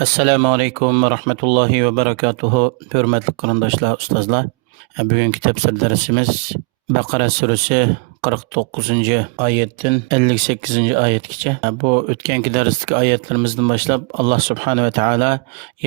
Assalomu alaykum va rahmatullohi va barakatuhu. Hurmatli qarindoshlar, ustozlar. Bugungi tafsir darsimiz Baqara surasi 49-oyatdan 58-oyatgacha. Bu o'tgangi darsdagi oyatlarimizdan boshlab Alloh subhanahu va taolo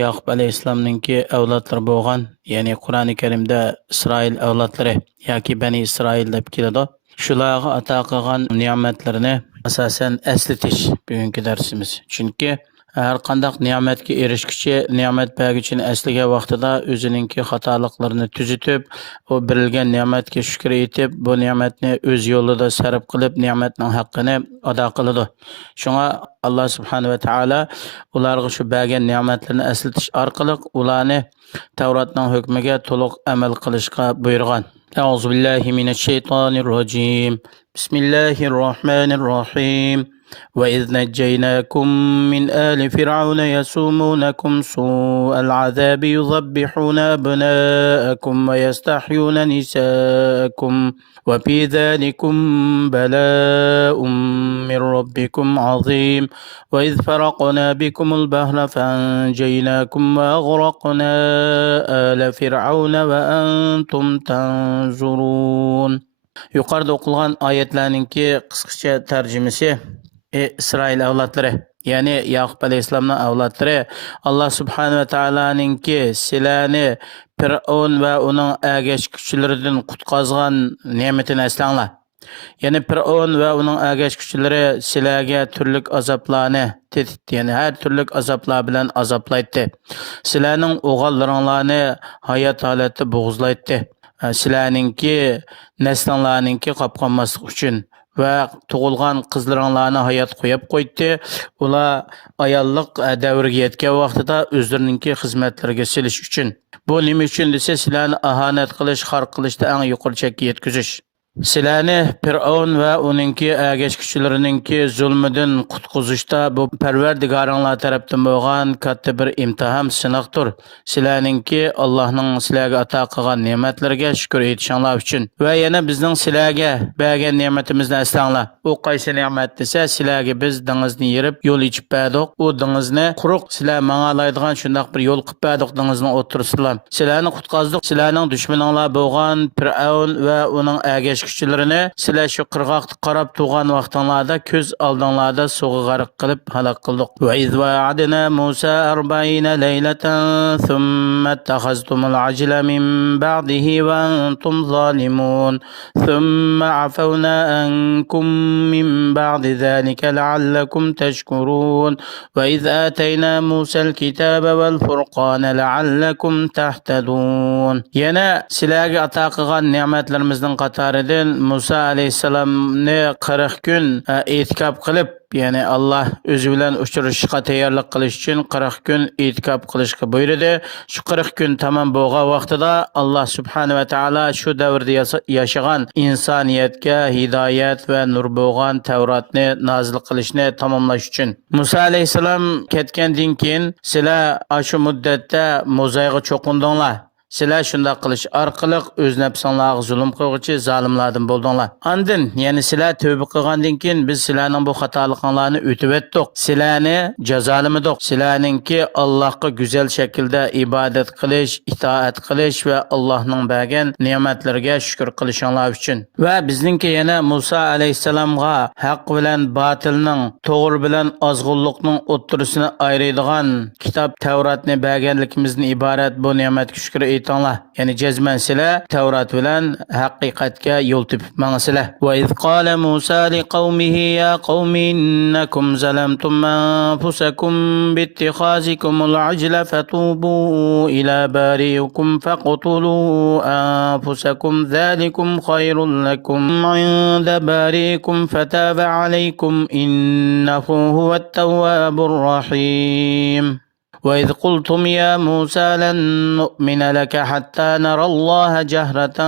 Yaqub alayhissalomningki avlodlari bo'lgan, ya'ni Qur'oni Karimda Isroil avlodlari yoki Bani Isroil deb keladi. Shularga ato qilgan ne'matlarini asosan eslatish bugungi darsimiz. Chunki har qandaq ne'matga erishguchi, ne'mat berguchini aslagan vaqtida o'zininki xatoliklarini tuzitib, u berilgan ne'matga shukr etib, bu ne'matni o'z yo'lida sarf qilib, ne'matning haqqini ado qiladi. Shunga Alloh subhanahu va taolo ularga shu bergan ne'matlarni eslatish orqali ularni Tavratning hukmiga to'liq amal qilishga buyurgan. A'udhu billahi minash shaytonir rojim. Bismillahir rohmanir rohim. وإذ نجيناكم من آل فرعون يسومونكم سوء العذاب يذبحون أبناءكم ويستحيون نساءكم وفي ذلكم بلاء من ربكم عظيم وإذ فرقنا بكم البحر فأنجيناكم وأغرقنا آل فرعون وأنتم تنظرون. Yuqorida o'qilgan oyatlarningki qisqacha tarjimasi İsrail avlodlari, ya'ni Yaqub alayhissalomning avlodlari Alloh subhanahu va taoloninki sizlarni Fir'aun va uning agashkuchilaridan qutqazgan ne'matini eslanglar. Ya'ni Fir'aun va uning agashkuchilari sizlarga turli azoblarni tetitdi, ya'ni har turli azoblar bilan azoblaydi. Sizlarning o'g'allaringlarni hayot holatida bo'g'izlaydi. Sizlarninki neslinglarninki qopqonmaslik uchun va tug'ilgan qizlaringlarni hayot qo'yib qo'ydi. Ular ayollik davriga yetgan vaqtida o'zlarininki xizmatlariga silish uchun. Bu nima uchun desa, sizlarni ahonat qilish, xor qilishda eng yuqori chekka yetkazish. Sizlarni Fir'aun va uningki agashkuchilarininki zulmidan qutqizishda bu Parvardigoringlar tarafdan bo'lgan katta bir imtihon, sinoqdir. Sizlarninki Allohning sizlarga ato qilgan ne'matlariga shukr etishinglar uchun va yana bizning sizlarga bergan ne'matimizni eslanglar. U qaysi ne'mat desa, sizlarga biz dengizni yerib yo'l ichib berdik. U dengizni quruq sizlar mang'alaydigan shundoq bir yo'l qilib berdik dengizning o'rtasida. Sizlarni qutqazdik. Sizlarning dushmaninglar bo'lgan Fir'aun va uning kuchchilarini sizlar shu qirg'oqda qarab turgan vaqtinglarda ko'z oldinglarda suvga g'arq qilib halok qildik. Va iz va'adna Musa 40 laylatan thumma takhaztumul ajla min ba'dihi va antum zalimun thumma afawna ankum min ba'di zalika la'allakum tashkurun va iz atayna Musa al-kitaba wal furqana la'allakum tahtadun. Yana sizlarga ato qilgan ne'matlarimizning qatorida Musa alayhissalomni 40 kun e'tikob qilib, ya'ni Alloh o'zi bilan uchrashishga tayyorlik qilish uchun 40 kun e'tikob qilishga buyurdi. Shu 40 kun tamom bo'lgan vaqtida Alloh subhanahu va taolo shu davrda yashagan insoniyatga hidoyat va nur bo'lgan Tavratni nozil qilishni tamomlash uchun Musa alayhissalom ketgandan keyin sizlar shu muddatda mo'zayga cho'qindinglar. Sizlar shunday qilish orqali o'z nafsinglarga zulm qiluvchi zolimlardan bo'ldinglar. Andin, ya'ni sizlar tövbe qilgandan keyin biz sizlarning bu xatoliklarni o'tib o'tdik. Sizlarni jazolamadik. Sizlarningki Allohga go'zal shaklda ibodat qilish, itoat qilish va Allohning bergan ne'matlariga shukr qilishinglar uchun. Va bizningki yana Musa alayhissalomga haq bilan botilning, to'g'ri bilan ozg'unlikning o'ttirisini ayiradigan kitob Tavratni berganligimizdan iborat bu ne'matga shukr aytinglar. Ya'ni jazman sizlar Tavrat bilan haqiqatga yo'l tepib mangsizlar. Va iz qala Musa liqaumihi ya qaumi innakum zalamtum anfusakum bittikhazikumul ajla fatubu ila bariikum faqtulu anfusakum dhalikum khairul lakum 'inda bariikum fataba 'alaykum innahu huvat tawwabur rahim. وإذ قلتم يا موسى لن نؤمن لك حتى نرى الله جهرة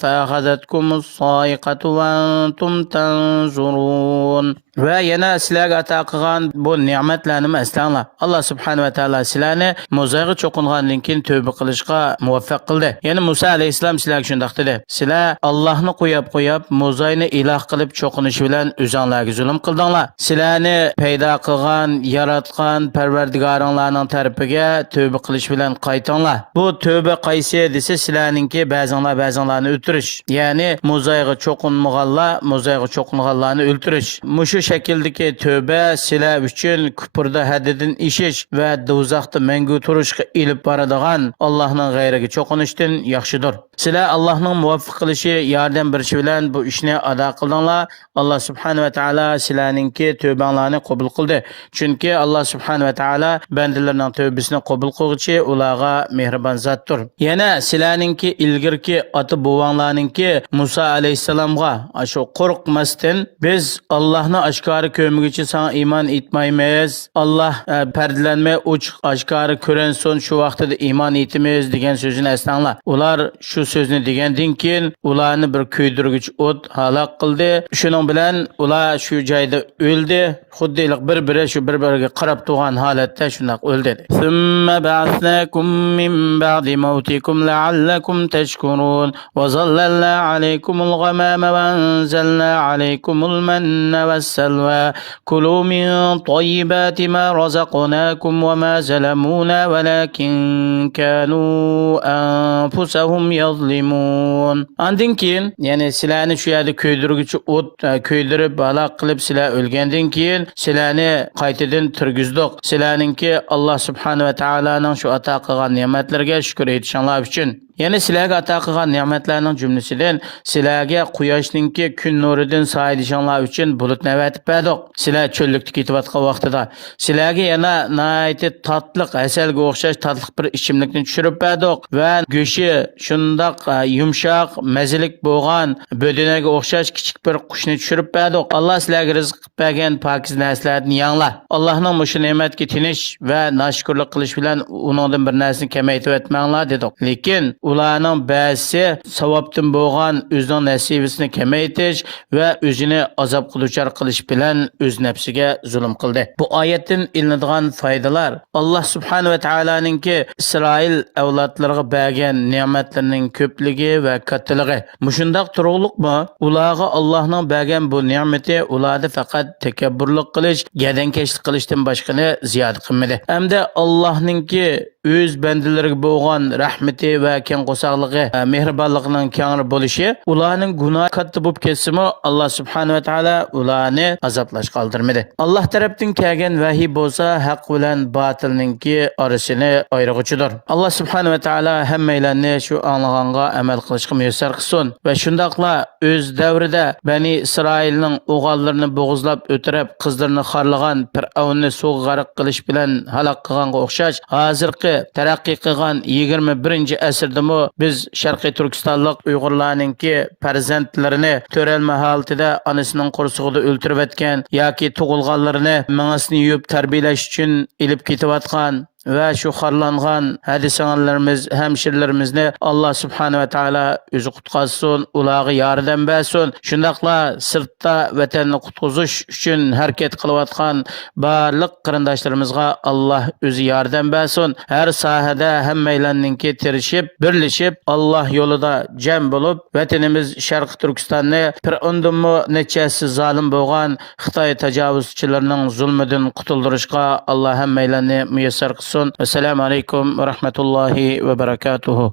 فأخذتكم الصاعقة وأنتم تنظرون. va yana sizlarga ato qilgan bu ne'matlarni eslanglar. Alloh subhanahu va taolo sizlarni mo'zayga cho'qingandan keyin tavba qilishga muvaffaq qildi. Ya'ni Musa alayhissalom sizlarga shundoq dedi. Sizlar Allohni qo'yib mo'zayni iloh qilib cho'qinish bilan o'zinglarga zulm qildinglar. Sizlarni paydo qilgan, yaratgan Parvardigoringlarning tarafiga tavba qilish bilan qaytinglar. Bu tavba qaysi desa sizlarningki ba'zinglarni o'ltirish. Ya'ni mo'zayga cho'qinmaganlar, mo'zayga cho'qinganlarni o'ltirish. Mushu shakldagi tövbe sizlar uchun kufrda haddidan ishish va do'zaxda mangu turishga ilib boradigan Allohning g'ayriga cho'qinishdan yaxshidir. Sizlar Allohning muvaffaq qilishi, yordam berishi bilan bu ishni ado qildinglar. Alloh subhanahu va taolo sizlarningki tövbanglarni qabul qildi. Chunki Alloh subhanahu va taolo bandalarning tövbasini qabul qiluvchi ularga mehribon zotdir. Yana sizlarningki ilgirki ota bovanglarningki Musa alayhissalomga shu qo'rqmasdan biz Allah'ın aşkarı kömügiçi sana iman etmeymeyiz. Allah perdelenme uçuk aşkarı kören son şu vakti de iman etmeyiz degen sözünü esnanlar. Ular şu sözünü degenden keyin ularni bir köydürgüç ot halak kıldı. Şunun bilen ular şu joyda öldü. Xuddilik bir-biri şu bir-biriga qarab turgan holatda shunaq o'ldi. Summa ba'athnakum min ba'di mawtikum la'allakum tashkurun wa zallalna alaykumul ghamama wa anzalna alaykumul manna was-salwa kulu min tayyibati ma razaqnakum wa ma zalamuna walakin kanu anfusahum yazlimun. Andin keyin yani sizlarni shu yerda ko'ydirguchi o't ko'ydirib halok qilib sizlar o'lgandan keyin sizlarni qaytadan tirgizdik. Sizlarningki Alloh subhanahu va taoloning shu ato qilgan ne'matlarga shukr etishinglar uchun. Yani sizlarga ato qilgan ne'matlarning jumlasidan sizlarga quyoshninki kun nuridan saydishinglar uchun bulut navatib berdik. Sizlar cho'llikda ketayotgan vaqtida sizlarga yana nihoyatda tatliq asalga o'xshash tatliq bir ichimlikni tushirib berdik va go'shi shundoq yumshoq mazalik bo'lgan bo'dinaga o'xshash kichik bir qushni tushirib berdik. Alloh sizlarga rizq qilib bergan pokiz narsalarni yanglar. Allohning mushu ne'matga tinish va nashkurlik qilish bilan uningdan bir narsani kamaytirib etmanglar dedik. Lekin ularning ba'zi savobdan bo'lgan o'zining nasibasini kamaytirish va o'zini azobga duchor qilish bilan o'z nafsiga zulm qildi. Bu oyatdan ilinadigan foydalar Alloh subhanahu va taoloninki Isroil avlodlariga bergan ne'matlarining ko'pligi va kattaligi. Mushundoq turug'liqmi? Ularga Allohning bergan bu ne'mati ularda faqat takabburlik qilish, gadankashlik qilishdan boshqani ziyoda qilmadi. Hamda Allohninki o'z bandalariga bo'lgan rahmati va keng qo'saqligi, mehribonligining kengri bo'lishi ularning gunohi katta bo'lib ketsimi, Alloh subhanahu va taolo ularni azoblash qoldirmadi. Alloh tarafdan kelgan vahiy bo'lsa, haq bilan botilninki orasini ayirg'uchidir. Alloh subhanahu va taolo hammalarni shu anglaganga amal qilishga muyassar qilsin va shundoqla o'z davrida Bani Isroilning o'g'allarini bo'g'izlab o'tirib, qizlarini xorlagan Fir'avnni suv g'arq qilish bilan halok qilganga o'xshash hozirgi taraqqiy qilgan 21-asrdami biz Sharqiy Turkistonlik Uyg'urlarningki farzandlarini to'ralma holatida onasining qursog'ida o'ltirib etgan yoki tug'ilganlarini mangasini yuvib tarbiyalash uchun ilib ketayotgan va shu xorlangan hadisanlarimiz, hemşirlerimizni Alloh subhanahu va taolo o'zi qutqazsin, ularga yordam bersin. Shundaqla sirtda vatanni qutqizish uchun harakat qilayotgan barliq qarindoshlarimizga Alloh o'zi yordam bersin. Har sohada hammalarninki tirishib, birlashib Alloh yo'lida jam bo'lib, vatanimiz Sharq Turkistonni bir undimmi nechasi zolim bo'lgan Xitoy tajovuzchilarining zulmidan qutuldirishga Alloh hammalarni muyassar qilsin. Assalamu alaykum va rahmatullohi va barakatuh.